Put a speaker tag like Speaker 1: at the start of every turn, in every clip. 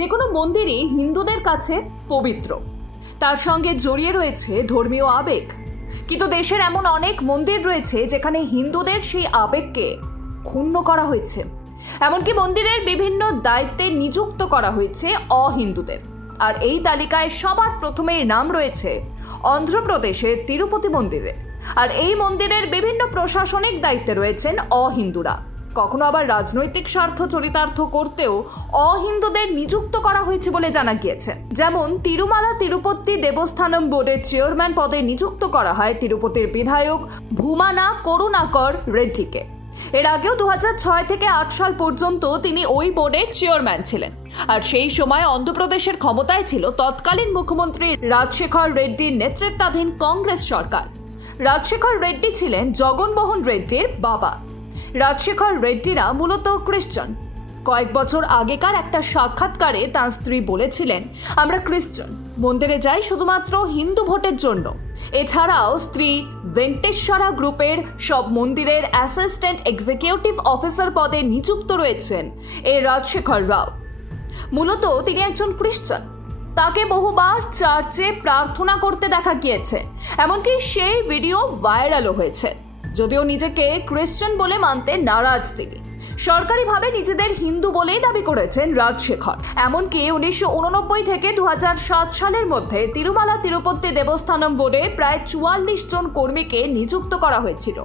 Speaker 1: যে কোনো মন্দিরই হিন্দুদের কাছে পবিত্র। তার সঙ্গে জড়িয়ে রয়েছে ধর্মীয় আবেগ। কিন্তু দেশের এমন অনেক মন্দির রয়েছে যেখানে হিন্দুদের সেই আবেগকে ক্ষুণ্ণ করা হয়েছে। এমনকি মন্দিরের বিভিন্ন দায়িত্বে নিযুক্ত করা হয়েছে অহিন্দুদের। আর এই তালিকায় সবার প্রথমেই নাম রয়েছে অন্ধ্রপ্রদেশের তিরুপতি মন্দিরে। আর এই মন্দিরের বিভিন্ন প্রশাসনিক দায়িত্বে রয়েছেন অহিন্দুরা। কখনো আবার রাজনৈতিক স্বার্থ চরিতার্থ করতেও অহিন্দুদের নিযুক্ত করা হয়েছে বলে জানা গিয়েছে। যেমন তিরুমালা তিরুপতি দেবস্থানম বোর্ডের চেয়ারম্যান পদে নিযুক্ত করা হয় তিরুপতির বিধায়ক ভূমানা করুণাকর রেড্ডিকে। এর আগেও দু থেকে আট সাল পর্যন্ত তিনি ওই বোর্ডের চেয়ারম্যান ছিলেন। আর সেই সময় অন্ধ্রপ্রদেশের ক্ষমতায় ছিল তৎকালীন মুখ্যমন্ত্রী রাজশেখর রেড্ডির নেতৃত্বাধীন কংগ্রেস সরকার। রাজশেখর রেড্ডি ছিলেন জগনমোহন রেড্ডির বাবা। রাজশেখর রেড্ডিরা মূলত খ্রিস্টান কয়েক বছর আগেকার একটা সাক্ষাৎকারে তাঁর স্ত্রী বলেছিলেন, আমরা খ্রিস্টান মন্দিরে যাই শুধুমাত্র হিন্দু ভোটের জন্য। এছাড়াও স্ত্রী ভেঙ্কটেশ্বরা গ্রুপের সব মন্দিরের অ্যাসিস্ট্যান্ট এক্সিকিউটিভ অফিসার পদে নিযুক্ত রয়েছেন এ রাজশেখর রাও। মূলত তিনি একজন খ্রিস্টান তাকে বহুবার চার্চে প্রার্থনা করতে দেখা গিয়েছে। এমনকি সেই ভিডিও ভাইরালও হয়েছে। যদিও নিজেকে খ্রিস্টান বলে মানতে নারাজ তিনি। সরকারিভাবে নিজেদের হিন্দু বলেই দাবি করেছেন রাজশেখর। এমনকি উনিশশো উননব্বই থেকে দু সালের মধ্যে তিরুমালা তিরুপতি দেবস্থানম বোর্ডে প্রায় চুয়াল্লিশ জন কর্মীকে নিযুক্ত করা হয়েছিল।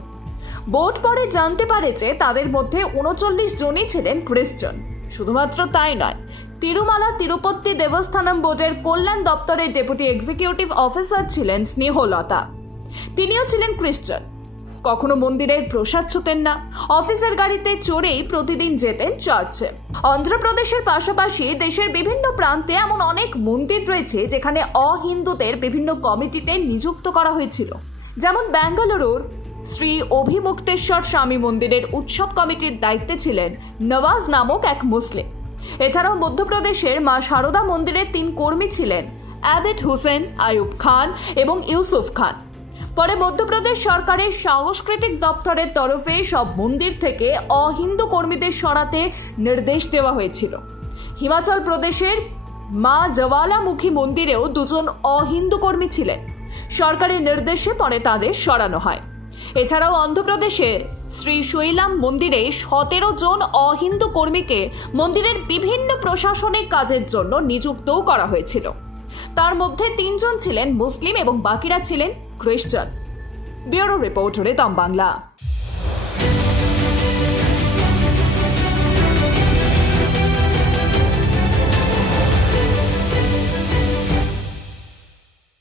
Speaker 1: বোর্ড পরে জানতে পারে যে তাদের মধ্যে উনচল্লিশ জনই ছিলেন খ্রিস্টান শুধুমাত্র তাই নয়, তিরুমালা তিরুপতি দেবস্থানম বোর্ডের কল্যাণ দপ্তরের ডেপুটি এক্সিকিউটিভ অফিসার ছিলেন স্নেহলতা। তিনিও ছিলেন খ্রিস্টান কখনো মন্দিরের প্রসাদ ছুতেন না। অফিসের গাড়িতে চড়েই প্রতিদিন যেতেন চার্চে। অন্ধ্রপ্রদেশের পাশাপাশি দেশের বিভিন্ন প্রান্তে এমন অনেক মন্দির রয়েছে, যেখানে অহিন্দুদের বিভিন্ন কমিটিতে নিযুক্ত করা হয়েছিল। যেমন ব্যাঙ্গালুরুর শ্রী অভিমুক্তেশ্বর স্বামী মন্দিরের উৎসব কমিটির দায়িত্বে ছিলেন নওয়াজ নামক এক মুসলিম। এছাড়াও মধ্যপ্রদেশের মা সারদা মন্দিরের তিন কর্মী ছিলেন অ্যাবেট হোসেন, আয়ুব খান এবং ইউসুফ খান। পরে মধ্যপ্রদেশ সরকারের সাংস্কৃতিক দপ্তরের তরফে সব মন্দির থেকে অহিন্দু কর্মীদের সরাতে নির্দেশ দেওয়া হয়েছিল। হিমাচল প্রদেশের মা জওয়ালামুখী মন্দিরেও দুজন অহিন্দু কর্মী ছিলেন। সরকারি নির্দেশে পরে তাদের সরানো হয়। এছাড়াও অন্ধ্রপ্রদেশে শ্রী শৈলাম মন্দিরে সতেরো জন অহিন্দু কর্মীকে মন্দিরের বিভিন্ন প্রশাসনিক কাজের জন্য নিযুক্তও করা হয়েছিল। তার মধ্যে তিনজন ছিলেন মুসলিম এবং বাকিরা ছিলেন খ্রিস্টান। ব্যুরো রিপোর্ট রেতম বাংলা।